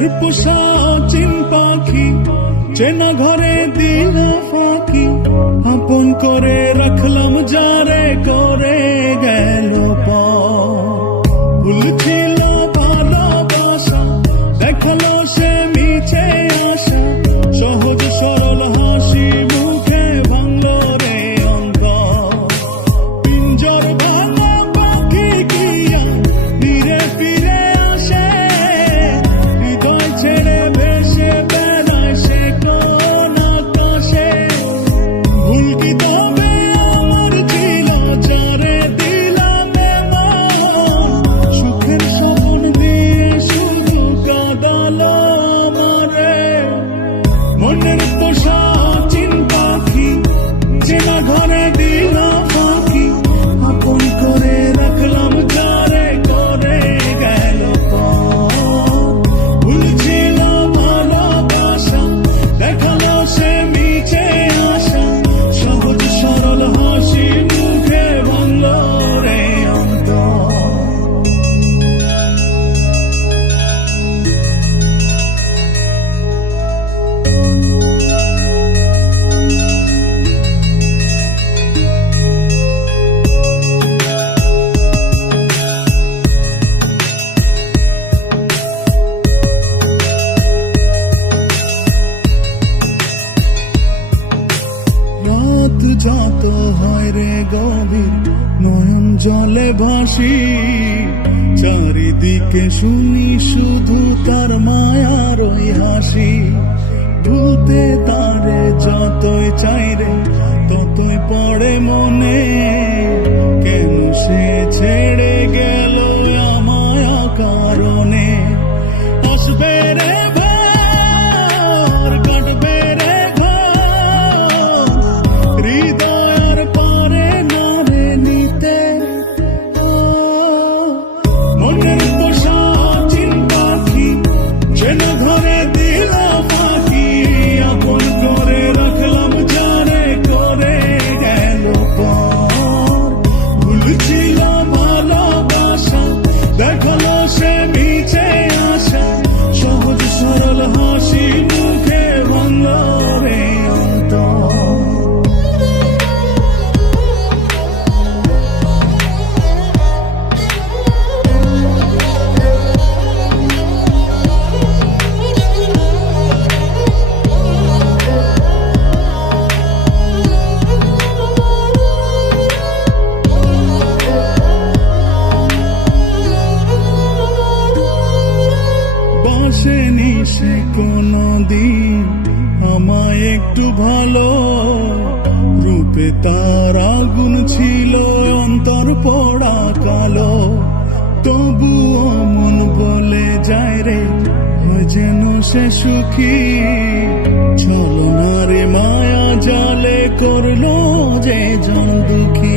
মনের পোষা অচিন পাখি চেনা ঘরে দিল ফাঁকি, আপন করে রাখলাম যারে করে গেল ভুল ছিল ভালোবাসা, দেখালো সে মিছে আশা, সহজ সরল হাসি মুখে ভাঙলো রে অন্তর। পিঞ্জর ভাঙা পাখি কিয়া ফিরে ফিরে আসে, হৃদয় ছেড়ে ভেসে বেড়ায় সে কোন আকাশে। ভুল কি তবে আমার ছিল যারে দিলাম এমন, সুখের স্বপ্ন দিয়ে শুধু কাঁদালো আমারে। মনের পোষা অচিন পাখি চেনা ঘরে দিল ফাঁকি, আপন করে রাখলাম যারে করে গেল ভুল ছিল ভালোবাসা, দেখালো সে মিছে আশা, সহজ সরল হাসি মুখে ভাঙলো রে অন্তর। রাত যত হয় রে গভীর নয়ন জলে ভাসি, চারিদিকে শুনি শুধু তার মায়ার ওই হাসি। ভুলতে তারে যতই চাই রে ততই পড়ে মনে, কেন সে ছেড়ে গেল আমায় কারণে। আসবে রে কাটবে রে হৃদয়ের পরে নারে নিতে। মনের পোষা অচিন পাখি যেন ঘরে দিল ফাঁকি, আপন করে রাখলাম যারে করে গেল ভুল ছিল ভালোবাসা, দেখালো সে মিছে আশা, সহজ সরল হাসি মুখে ভাঙলো রে অন্তর। বাসেনি সে কোনদিন আমায় একটু ভালো, রূপে তার আগুন ছিল অন্তর পোড়া কালো। তবুও মন বলে যায় রে হয় যেন সে সুখী, ছলনারে মায়া জালে করলো যে জন দুঃখী।